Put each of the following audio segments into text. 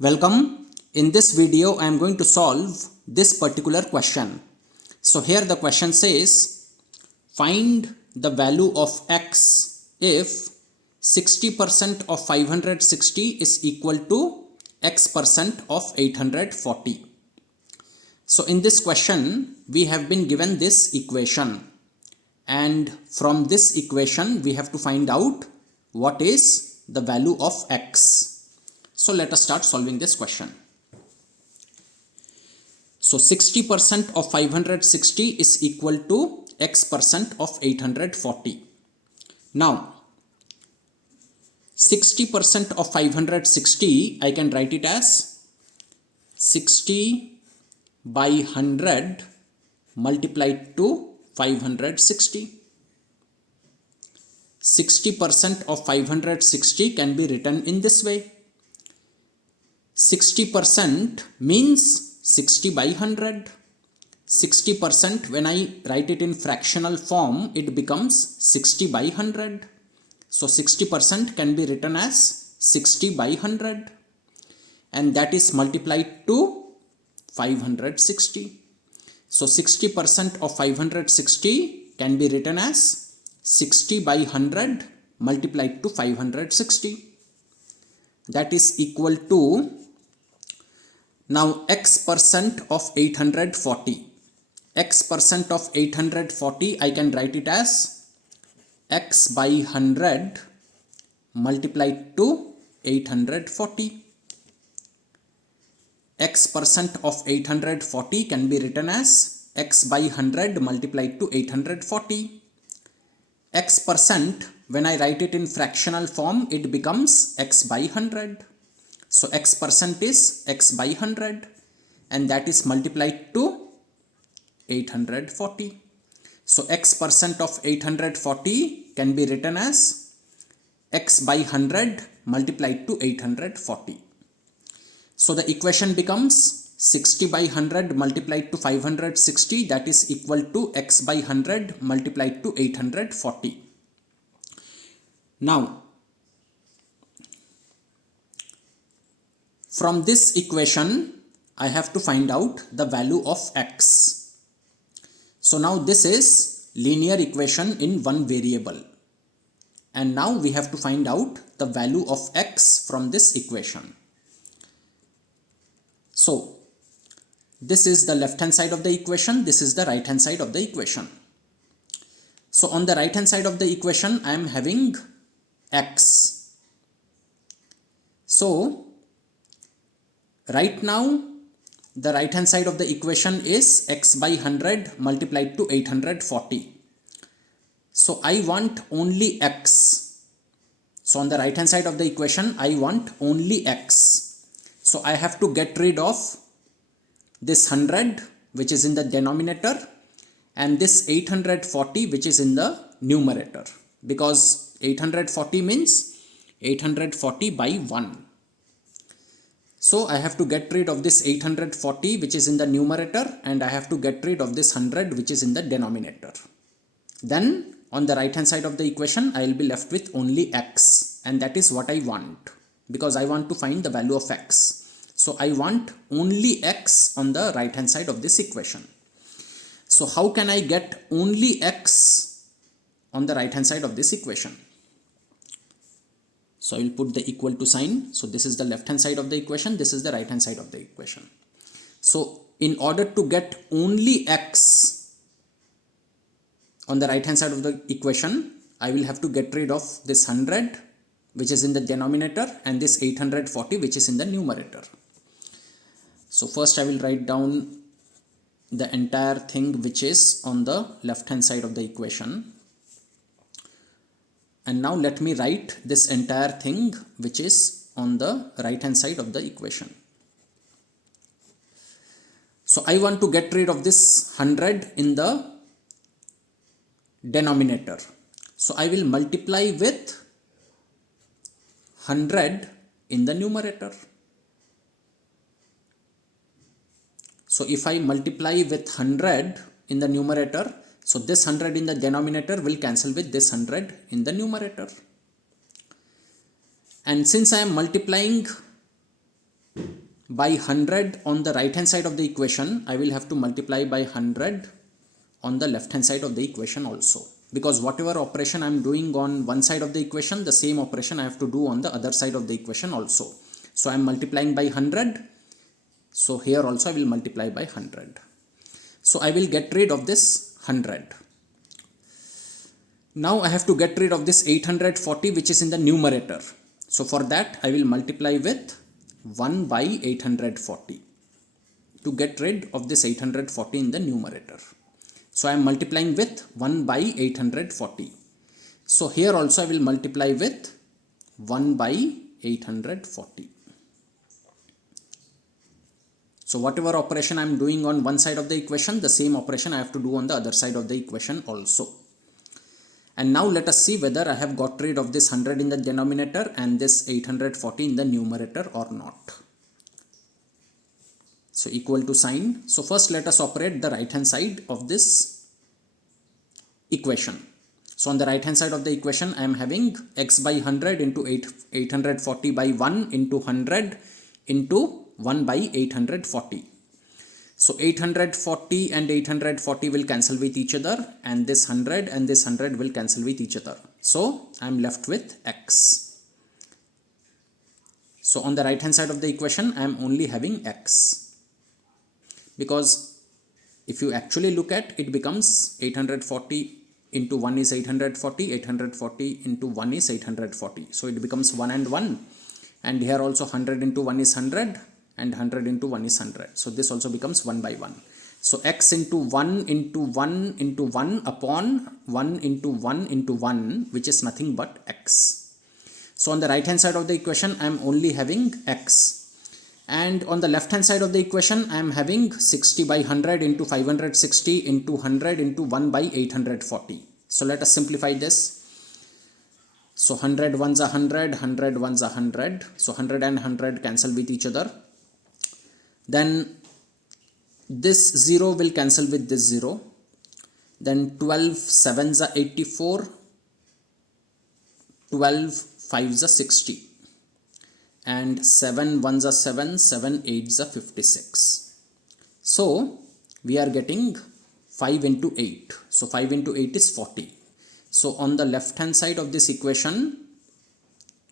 Welcome. In this video, I am going to solve this particular question. So here the question says, find the value of x if 60% of 560 is equal to x percent of 840. So in this question, we have been given this equation. And from this equation, we have to find out what is the value of x. So let us start solving this question. So 60% of 560 is equal to x percent of 840. Now 60% of 560, I can write it as 60 by 100 multiplied to 560. 60% of 560 can be written in this way. 60% means 60 by 100. 60%, when I write it in fractional form, it becomes 60 by 100. So 60% can be written as 60 by 100, and that is multiplied to 560. So 60% of 560 can be written as 60 by 100 multiplied to 560. That is equal to, now x percent of 840. X percent of 840, I can write it as x by 100 multiplied to 840. X percent of 840 can be written as x by 100 multiplied to 840. X percent, when I write it in fractional form, it becomes x by 100. So x percent is x by 100, and that is multiplied to 840. So x percent of 840 can be written as x by 100 multiplied to 840. So the equation becomes 60 by 100 multiplied to 560, that is equal to x by 100 multiplied to 840. Now, from this equation, I have to find out the value of x. So now this is linear equation in one variable. And now we have to find out the value of x from this equation. So this is the left hand side of the equation, this is the right hand side of the equation. So on the right hand side of the equation, I am having x. So right now, the right hand side of the equation is x by 100 multiplied to 840. So I want only x. So on the right hand side of the equation, I want only x. So I have to get rid of this 100 which is in the denominator and this 840 which is in the numerator, because 840 means 840 by 1. So I have to get rid of this 840 which is in the numerator, and I have to get rid of this 100 which is in the denominator. Then on the right hand side of the equation, I will be left with only x, and that is what I want, because I want to find the value of x. So I want only x on the right hand side of this equation. So how can I get only x on the right hand side of this equation? So I will put the equal to sign. So this is the left hand side of the equation, this is the right hand side of the equation. So in order to get only x on the right hand side of the equation, I will have to get rid of this 100 which is in the denominator and this 840 which is in the numerator. So first I will write down the entire thing which is on the left hand side of the equation. And now let me write this entire thing which is on the right hand side of the equation. So I want to get rid of this 100 in the denominator. So I will multiply with 100 in the numerator. So if I multiply with 100 in the numerator, so this 100 in the denominator will cancel with this 100 in the numerator. And since I am multiplying by 100 on the right hand side of the equation, I will have to multiply by 100 on the left hand side of the equation also, because whatever operation I am doing on one side of the equation, the same operation I have to do on the other side of the equation also. So I am multiplying by 100, so here also I will multiply by 100. So I will get rid of this 100. Now I have to get rid of this 840 which is in the numerator. So for that I will multiply with 1 by 840 to get rid of this 840 in the numerator. So I am multiplying with 1 by 840. So here also I will multiply with 1 by 840. So whatever operation I am doing on one side of the equation, the same operation I have to do on the other side of the equation also. And now let us see whether I have got rid of this 100 in the denominator and this 840 in the numerator or not. So equal to sign. So first let us operate the right hand side of this equation. So on the right hand side of the equation I am having x by 100 into 840 by 1 into 100 into 1 by 840. So 840 and 840 will cancel with each other, and this 100 and this 100 will cancel with each other. So I am left with x. So on the right hand side of the equation I am only having x, because if you actually look at it, becomes 840 into 1 is 840, 840 into 1 is 840. So it becomes 1 and 1, and here also 100 into 1 is 100 and 100 into 1 is 100. So this also becomes 1 by 1. So x into 1 into 1 into 1 upon 1 into 1 into 1, which is nothing but x. So on the right hand side of the equation I am only having x, and on the left hand side of the equation I am having 60 by 100 into 560 into 100 into 1 by 840. So let us simplify this. So 100 ones are 100, 100 ones are 100. So 100 and 100 cancel with each other. Then this 0 will cancel with this 0. Then 12 7s are 84, 12 5s are 60, and 7 1s are 7, 7 8s are 56. So we are getting 5 into 8. So 5 into 8 is 40. So on the left hand side of this equation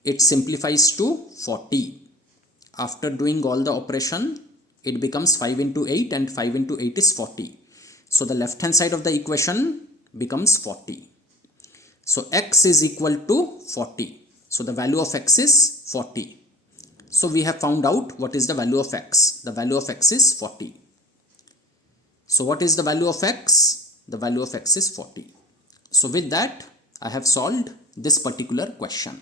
it simplifies to 40. After doing all the operation, it becomes 5 into 8, and 5 into 8 is 40. So the left hand side of the equation becomes 40. So x is equal to 40. So the value of x is 40. So we have found out what is the value of x. The value of x is 40. So what is the value of x? The value of x is 40. So with that I have solved this particular question.